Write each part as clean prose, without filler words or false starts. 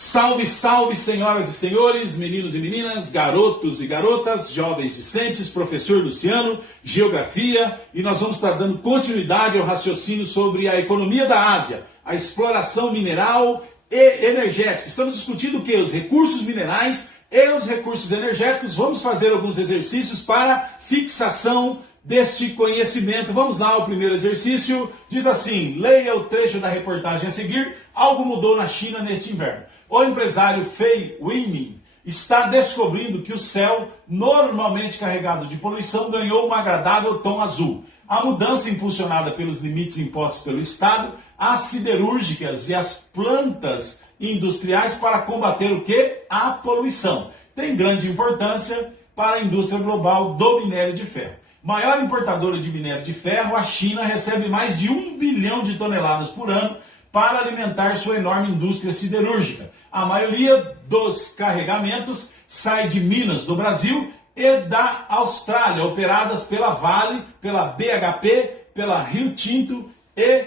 Salve, salve, senhoras e senhores, meninos e meninas, garotos e garotas, jovens discentes, professor Luciano, geografia, e nós vamos estar dando continuidade ao raciocínio sobre a economia da Ásia, a exploração mineral e energética. Estamos discutindo o que? Os recursos minerais e os recursos energéticos. Vamos fazer alguns exercícios para fixação deste conhecimento. Vamos lá, o primeiro exercício diz assim: leia o trecho da reportagem a seguir. Algo mudou na China neste inverno. O empresário Fei Weimin está descobrindo que o céu, normalmente carregado de poluição, ganhou um agradável tom azul. A mudança impulsionada pelos limites impostos pelo Estado, as siderúrgicas e as plantas industriais para combater o quê? A poluição. Tem grande importância para a indústria global do minério de ferro. Maior importadora de minério de ferro, a China recebe mais de 1 bilhão de toneladas por ano para alimentar sua enorme indústria siderúrgica. A maioria dos carregamentos sai de Minas, do Brasil, e da Austrália, operadas pela Vale, pela BHP, pela Rio Tinto e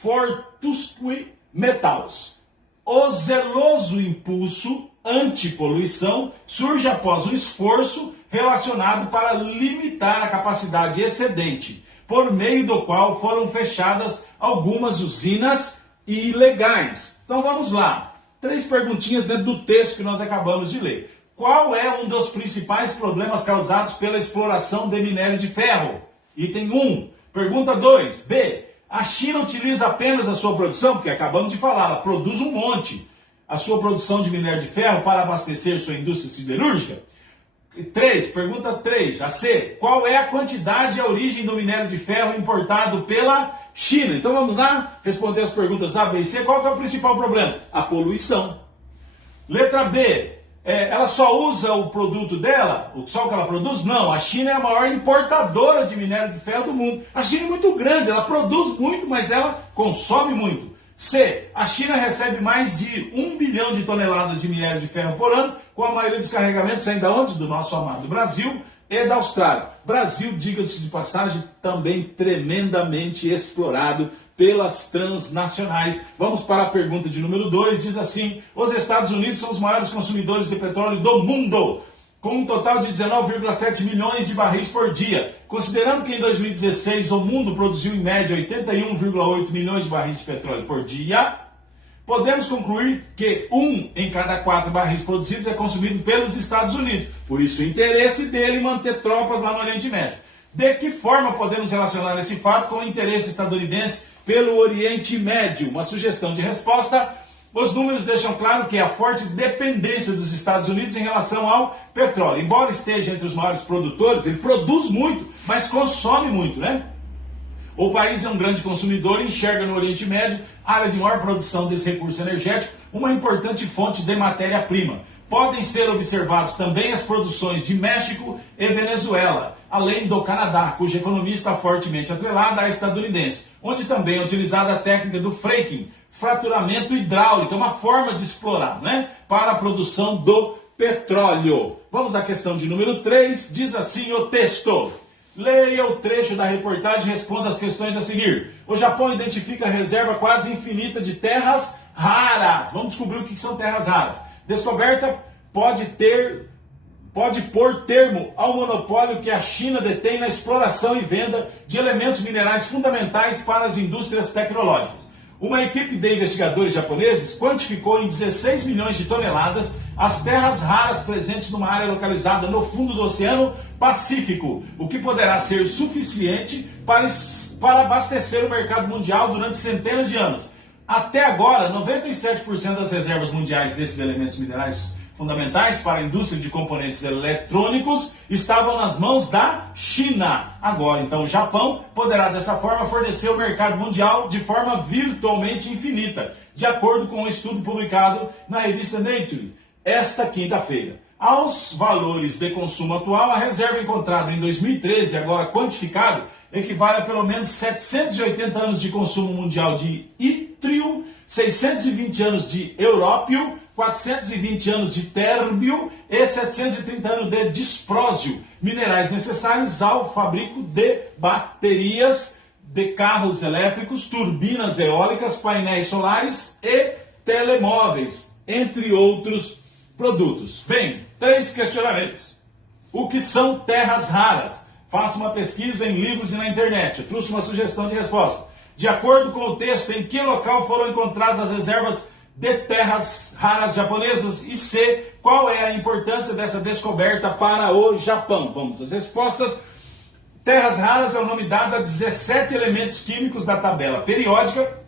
Fortescue Metals. O zeloso impulso antipoluição surge após um esforço relacionado para limitar a capacidade excedente, por meio do qual foram fechadas algumas usinas ilegais. Então vamos lá. 3 perguntinhas dentro do texto que nós acabamos de ler. Qual é um dos principais problemas causados pela exploração de minério de ferro? Item 1. Pergunta 2. B. A China utiliza apenas a sua produção, porque acabamos de falar, ela produz um monte, a sua produção de minério de ferro para abastecer sua indústria siderúrgica? 3. Pergunta 3. A C. Qual é a quantidade e a origem do minério de ferro importado pela China? Então vamos lá responder as perguntas A, B e C. Qual que é o principal problema? A poluição. Letra B. Ela só usa o produto dela, só o que ela produz? Não, a China é a maior importadora de minério de ferro do mundo. A China é muito grande, ela produz muito, mas ela consome muito. C. A China recebe mais de 1 bilhão de toneladas de minério de ferro por ano, com a maioria dos carregamentos saindo da onde? Do nosso amado Brasil e da Austrália. Brasil, diga-se de passagem, também tremendamente explorado pelas transnacionais. Vamos para a pergunta de número 2, diz assim: os Estados Unidos são os maiores consumidores de petróleo do mundo, com um total de 19,7 milhões de barris por dia. Considerando que em 2016 o mundo produziu em média 81,8 milhões de barris de petróleo por dia, podemos concluir que 1 em cada 4 barris produzidos é consumido pelos Estados Unidos. Por isso o interesse dele manter tropas lá no Oriente Médio. De que forma podemos relacionar esse fato com o interesse estadunidense pelo Oriente Médio? Uma sugestão de resposta: os números deixam claro que há forte dependência dos Estados Unidos em relação ao petróleo. Embora esteja entre os maiores produtores, ele produz muito, mas consome muito, né? O país é um grande consumidor e enxerga no Oriente Médio, área de maior produção desse recurso energético, uma importante fonte de matéria-prima. Podem ser observados também as produções de México e Venezuela, além do Canadá, cuja economia está fortemente atrelada à estadunidense, onde também é utilizada a técnica do fracking, fraturamento hidráulico, é uma forma de explorar, né, para a produção do petróleo. Vamos à questão de número 3, diz assim o texto. Leia o trecho da reportagem e responda as questões a seguir. O Japão identifica reserva quase infinita de terras raras. Vamos descobrir o que são terras raras. Descoberta pode pôr termo ao monopólio que a China detém na exploração e venda de elementos minerais fundamentais para as indústrias tecnológicas. Uma equipe de investigadores japoneses quantificou em 16 milhões de toneladas as terras raras presentes numa área localizada no fundo do Oceano Pacífico, o que poderá ser suficiente para abastecer o mercado mundial durante centenas de anos. Até agora, 97% das reservas mundiais desses elementos minerais fundamentais para a indústria de componentes eletrônicos estavam nas mãos da China. Agora, então, o Japão poderá, dessa forma, fornecer o mercado mundial de forma virtualmente infinita, de acordo com um estudo publicado na revista Nature, esta quinta-feira. Aos valores de consumo atual, a reserva encontrada em 2013, agora quantificado, equivale a pelo menos 780 anos de consumo mundial de ítrio, 620 anos de európio, 420 anos de térbio e 730 anos de disprósio, minerais necessários ao fabrico de baterias, de carros elétricos, turbinas eólicas, painéis solares e telemóveis. entre outros produtos. Bem, 3 questionamentos. O que são terras raras? Faça uma pesquisa em livros e na internet. Eu trouxe uma sugestão de resposta. De acordo com o texto, em que local foram encontradas as reservas de terras raras japonesas? E C, qual é a importância dessa descoberta para o Japão? Vamos às respostas. Terras raras é o nome dado a 17 elementos químicos da tabela periódica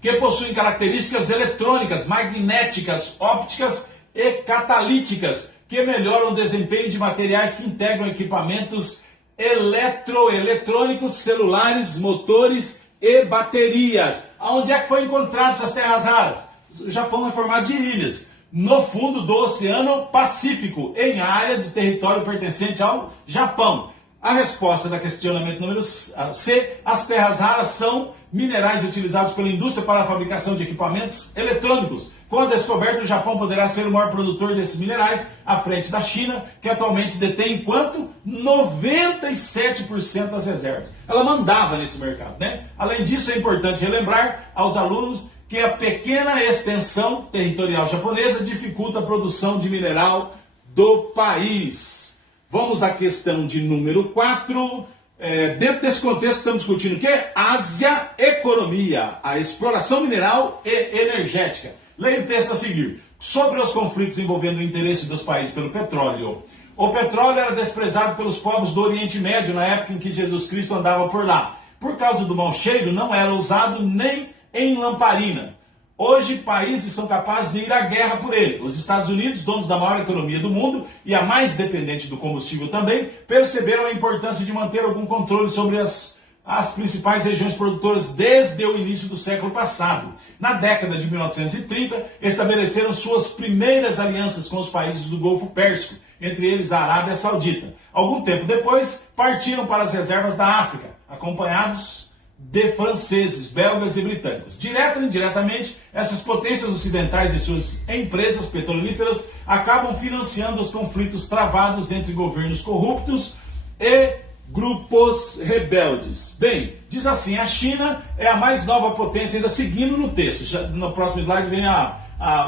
que possuem características eletrônicas, magnéticas, ópticas e catalíticas que melhoram o desempenho de materiais que integram equipamentos eletrônicos, celulares, motores e baterias. Aonde é que foi encontradas essas terras raras? O Japão é formado de ilhas, no fundo do Oceano Pacífico, em área de território pertencente ao Japão. A resposta da questionamento número C, as terras raras são minerais utilizados pela indústria para a fabricação de equipamentos eletrônicos. Com a descoberta, o Japão poderá ser o maior produtor desses minerais, à frente da China, que atualmente detém quanto? 97% das reservas. Ela mandava nesse mercado, né? Além disso, é importante relembrar aos alunos que a pequena extensão territorial japonesa dificulta a produção de mineral do país. Vamos à questão de número 4. Dentro desse contexto, estamos discutindo o quê? Ásia, economia, a exploração mineral e energética. Leia o texto a seguir. Sobre os conflitos envolvendo o interesse dos países pelo petróleo. O petróleo era desprezado pelos povos do Oriente Médio na época em que Jesus Cristo andava por lá. Por causa do mau cheiro, não era usado nem em lamparina. Hoje, países são capazes de ir à guerra por ele. Os Estados Unidos, donos da maior economia do mundo e a mais dependente do combustível também, perceberam a importância de manter algum controle sobre as principais regiões produtoras desde o início do século passado. Na década de 1930, estabeleceram suas primeiras alianças com os países do Golfo Pérsico, entre eles a Arábia Saudita. Algum tempo depois, partiram para as reservas da África, acompanhados de franceses, belgas e britânicos. Direta ou indiretamente, essas potências ocidentais e suas empresas petrolíferas acabam financiando os conflitos travados entre governos corruptos e grupos rebeldes. Bem, diz assim, a China é a mais nova potência, ainda seguindo no texto, já no próximo slide vem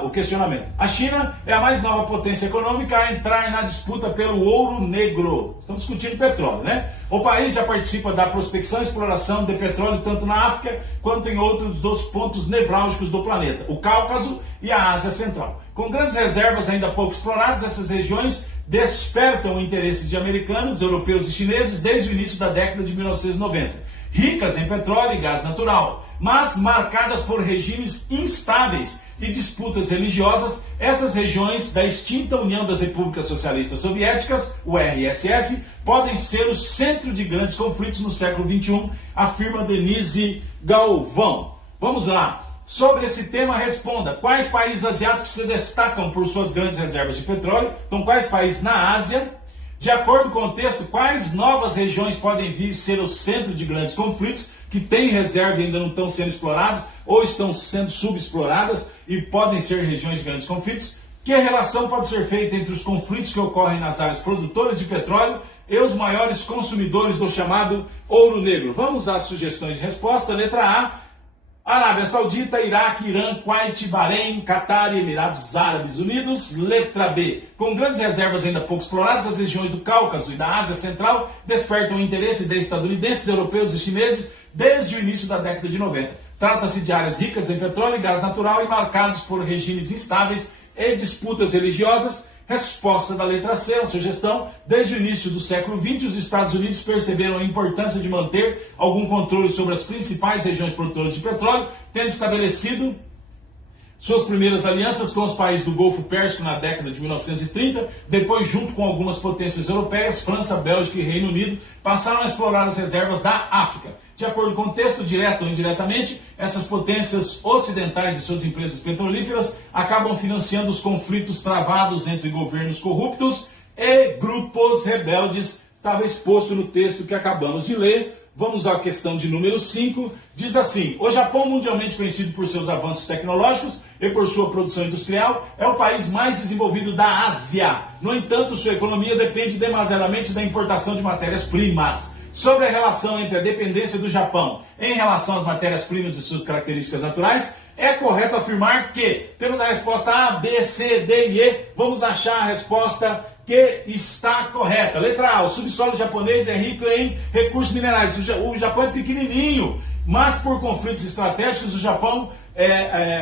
o questionamento. A China é a mais nova potência econômica a entrar na disputa pelo ouro negro. Estamos discutindo petróleo, né? O país já participa da prospecção e exploração de petróleo tanto na África quanto em outros dos pontos nevrálgicos do planeta, o Cáucaso e a Ásia Central. Com grandes reservas ainda pouco exploradas, essas regiões despertam o interesse de americanos, europeus e chineses desde o início da década de 1990. Ricas em petróleo e gás natural, mas marcadas por regimes instáveis e disputas religiosas, essas regiões da extinta União das Repúblicas Socialistas Soviéticas, o RSS, podem ser o centro de grandes conflitos no século XXI, afirma Denise Galvão. Vamos lá. Sobre esse tema, responda. Quais países asiáticos se destacam por suas grandes reservas de petróleo? Então, quais países na Ásia? De acordo com o texto, quais novas regiões podem vir ser o centro de grandes conflitos, que têm reserva e ainda não estão sendo exploradas, ou estão sendo subexploradas e podem ser regiões de grandes conflitos? Que relação pode ser feita entre os conflitos que ocorrem nas áreas produtoras de petróleo e os maiores consumidores do chamado ouro negro? Vamos às sugestões de resposta. Letra A. Arábia Saudita, Iraque, Irã, Kuwait, Bahrein, Catar e Emirados Árabes Unidos. Letra B. Com grandes reservas ainda pouco exploradas, as regiões do Cáucaso e da Ásia Central despertam o interesse de estadunidenses, europeus e chineses desde o início da década de 90. Trata-se de áreas ricas em petróleo e gás natural e marcadas por regimes instáveis e disputas religiosas. Resposta da letra C, a sugestão. Desde o início do século XX, os Estados Unidos perceberam a importância de manter algum controle sobre as principais regiões produtoras de petróleo, tendo estabelecido suas primeiras alianças com os países do Golfo Pérsico na década de 1930, depois, junto com algumas potências europeias, França, Bélgica e Reino Unido, passaram a explorar as reservas da África. De acordo com o texto, direto ou indiretamente, essas potências ocidentais e suas empresas petrolíferas acabam financiando os conflitos travados entre governos corruptos e grupos rebeldes. Estava exposto no texto que acabamos de ler. Vamos à questão de número 5. Diz assim: o Japão, mundialmente conhecido por seus avanços tecnológicos e por sua produção industrial, é o país mais desenvolvido da Ásia. No entanto, sua economia depende demasiadamente da importação de matérias-primas. Sobre a relação entre a dependência do Japão em relação às matérias-primas e suas características naturais, É correto afirmar que temos a resposta A, B, C, D e E. Vamos achar a resposta que está correta. Letra A, o subsolo japonês é rico em recursos minerais. O Japão é pequenininho, mas por conflitos estratégicos o Japão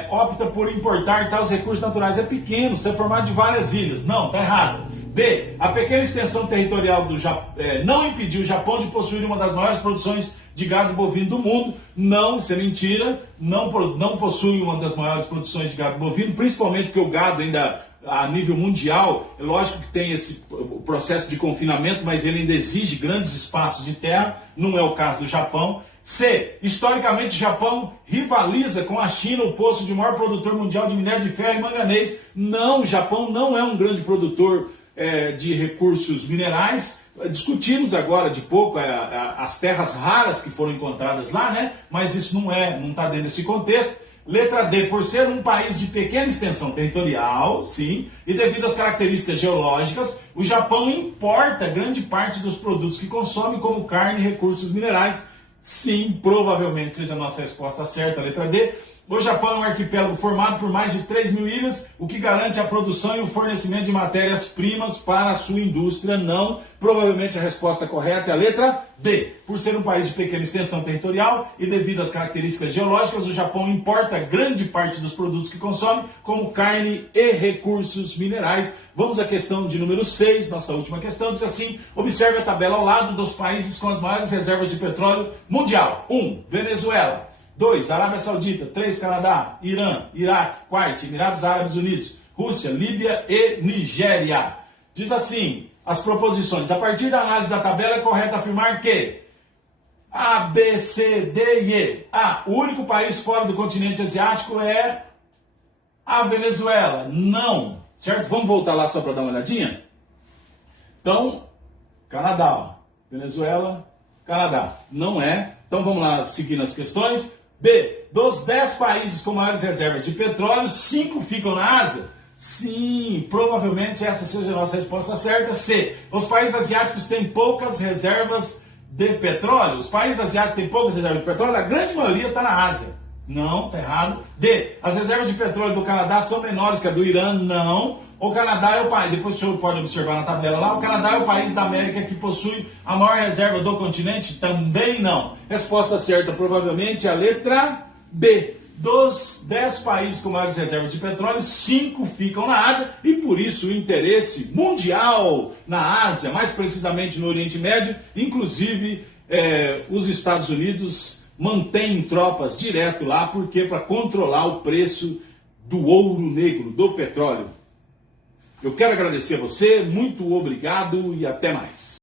opta por importar tais recursos naturais. É pequeno, é formado de várias ilhas. Não, está errado. B, a pequena extensão territorial do Japão não impediu o Japão de possuir uma das maiores produções de gado bovino do mundo. Não, isso é mentira. Não possui uma das maiores produções de gado bovino, principalmente porque o gado ainda a nível mundial, é lógico que tem esse processo de confinamento, mas ele ainda exige grandes espaços de terra, não é o caso do Japão. C, historicamente o Japão rivaliza com a China, o posto de maior produtor mundial de minério de ferro e manganês. Não, o Japão não é um grande produtor de recursos minerais. Discutimos agora de pouco as terras raras que foram encontradas lá, né? Mas isso não está dentro desse contexto. Letra D, por ser um país de pequena extensão territorial, sim, e devido às características geológicas, o Japão importa grande parte dos produtos que consome, como carne e recursos minerais. Sim, provavelmente seja a nossa resposta certa, letra D. O Japão é um arquipélago formado por mais de 3.000 ilhas, o que garante a produção e o fornecimento de matérias-primas para a sua indústria. Não, provavelmente a resposta correta é a letra D. Por ser um país de pequena extensão territorial e devido às características geológicas, o Japão importa grande parte dos produtos que consome, como carne e recursos minerais. Vamos à questão de número 6, nossa última questão, diz assim: observe a tabela ao lado dos países com as maiores reservas de petróleo mundial. 1. Venezuela. 2. Arábia Saudita. 3. Canadá, Irã, Iraque. 4. Emirados Árabes Unidos, Rússia, Líbia e Nigéria. Diz assim, as proposições. A partir da análise da tabela é correto afirmar que A, B, C, D e E. A. O único país fora do continente asiático é a Venezuela. Não. Certo? Vamos voltar lá só para dar uma olhadinha? Então, Canadá. Ó. Venezuela, Canadá. Não é. Então vamos lá seguir nas questões. B. Dos 10 países com maiores reservas de petróleo, 5 ficam na Ásia? Sim, provavelmente essa seja a nossa resposta certa. C. Os países asiáticos têm poucas reservas de petróleo? Os países asiáticos têm poucas reservas de petróleo? A grande maioria está na Ásia. Não, está errado. D. As reservas de petróleo do Canadá são menores que a do Irã? Não. O Canadá é o país, depois o senhor pode observar na tabela lá, o Canadá é o país da América que possui a maior reserva do continente? Também não. Resposta certa provavelmente é a letra B. Dos 10 países com maiores reservas de petróleo, 5 ficam na Ásia e por isso o interesse mundial na Ásia, mais precisamente no Oriente Médio, inclusive os Estados Unidos mantêm tropas direto lá, porque para controlar o preço do ouro negro, do petróleo. Eu quero agradecer a você, muito obrigado e até mais.